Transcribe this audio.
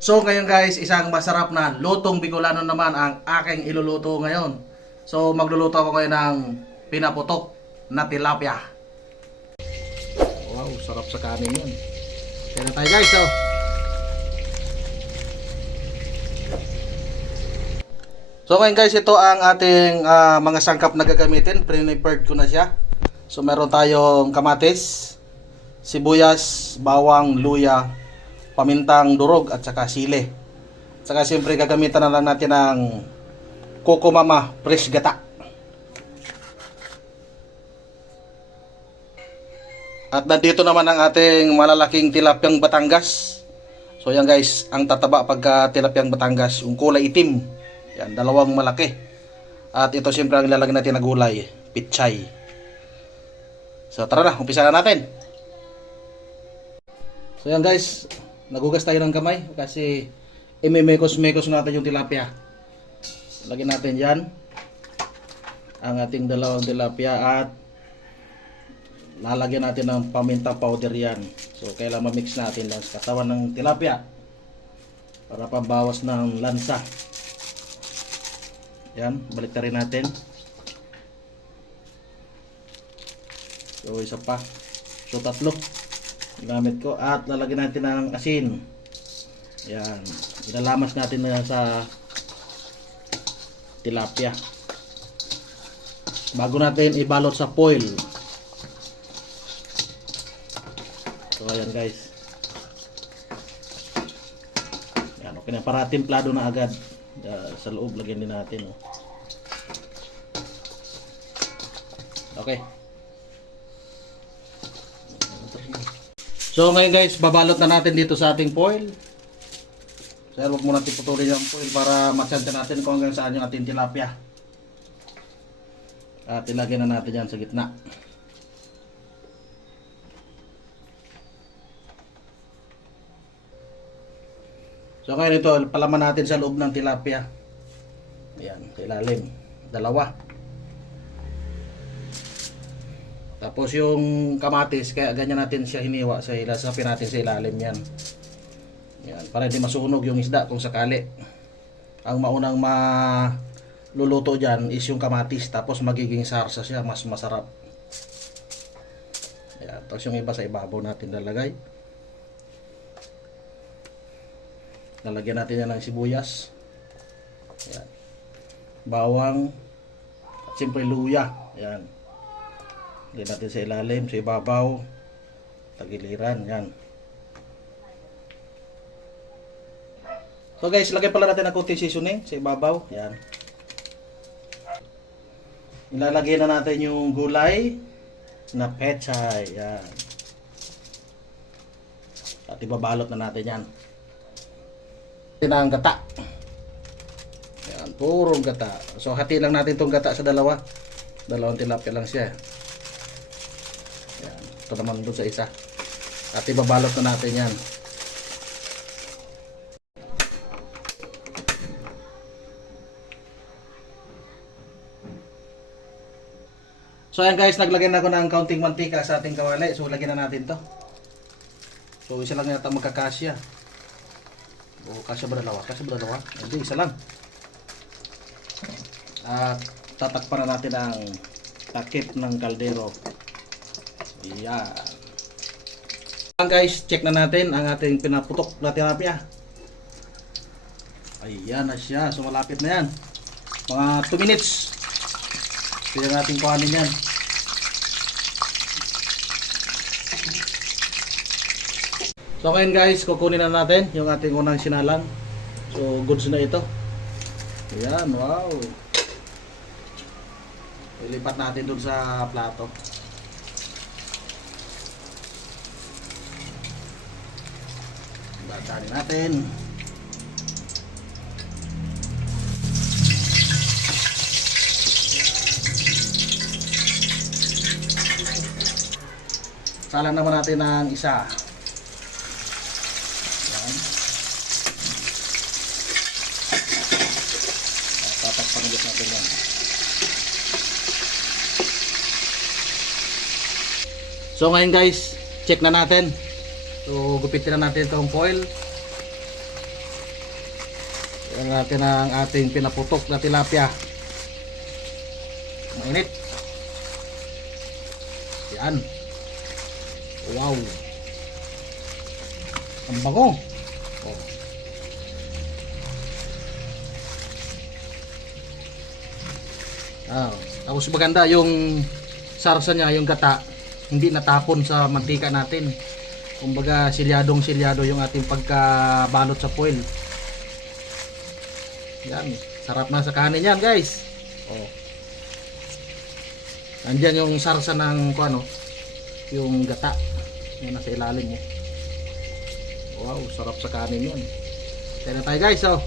So ngayon guys, isang masarap na lutong Bicolano naman ang aking iluluto ngayon. So magluluto ako ngayon ng pinaputok na tilapia. Wow, sarap sa kanin yun. Kaya na tayo guys. So ngayon guys, ito ang ating mga sangkap na gagamitin. Pre-prepared ko na siya. So meron tayong kamatis, sibuyas, bawang, luya, pamintang durog at saka sili. At saka siyempre gagamitan na lang natin ng Coco Mama fresh gata. At nandito naman ang ating malalaking tilapyang Batangas. So yan guys, ang tataba pagka tilapyang Batangas, yung kulay itim. Yan, dalawang malaki. At ito siyempre ang ilalagay natin na gulay, pichay. So tara na, umpisa na natin. So yan guys, nagugas tayo ng kamay kasi imemekos-mekos natin yung tilapia. Lagyan natin yan ang ating dalawang tilapia at lalagyan natin ng paminta powder yan. So kailangan ma-mix natin lang sa katawan ng tilapia para pambawas ng lansa. Yan, balik rin natin. So isa pa. So tatlo gamit ko at lalagyan natin ng asin. Yan, ilalamas natin na sa tilapia bago natin ibalot sa foil. So ayan guys, yan, okay na, para timplado na agad. Sa loob lagyan din natin okay. So ngayon guys, babalot na natin dito sa ating foil. So huwag muna natin putulin yung foil para masyanta natin kung hanggang saan yung ating tilapia. At ilagyan na natin yan sa gitna. So ngayon ito, palaman natin sa loob ng tilapia. Ayan, sa ilalim. Dalawa. Tapos yung kamatis, kaya ganyan natin siya hiniwa sa ilasapin natin sa ilalim yan. Yan, para hindi masunog yung isda kung sakali. Ang maunang maluluto dyan is yung kamatis, tapos magiging sarsa siya, mas masarap. Yan, tapos yung iba sa ibabaw natin lalagay. Lalagyan natin yan ng sibuyas. Yan. Bawang, at siyempre luya. Yan. Lagyan natin sa ilalim, sa ibabaw, tagiliran, yan. So guys, lagyan pala natin ng konting seasoning sa ibabaw, yan. Ilalagay na natin yung gulay na pechay, yan. At ibabalot na natin yan. Ito na ang gata. Yan, purong gata. So hati lang natin itong gata sa dalawa. Dalawang tilapia lang siya. Yan, ito naman doon sa isa. At ibabalot na natin yan. So ayan guys, naglagyan na ako ng kaunting mantika sa ating kawali. So lagyan na natin to. So isa lang yata magkakasya. O kasya ba dalawa? Kasya ba dalawa? Hindi, isa lang. At tatakpan na natin ang takip ng kaldero. Ayan. Guys, check na natin ang ating pinaputok na tilapia. Ayan na siya. So malapit na yan. Mga 2 minutes. Kaya natin kuhanin yan. So ngayon guys, kukunin na natin yung ating unang sinalang. So goods na ito. Ayan, wow. Ilipat natin dun sa plato. Batanin natin. Salang naman natin ng isa. Yan. Tatakpan ulit natin yan. So ngayon guys, check na natin. So gupitin na natin itong foil. Lagyan natin ang ating pinaputok na tilapia. Mainit. Yan. Wow. Ang bango. Oh. Tapos maganda yung sarsa niya, yung gata, hindi natapon sa mantika natin. Kumbaga silyadong silyado yung ating pagkabalot sa foil. Yan, sarap na sa kanin yan, guys. Oh. Nandiyan yung sarsa ng ano, yung gata yung nasa ilalim mo. Wow, sarap sa kanin yan. Kaya na tayo, guys. Oh.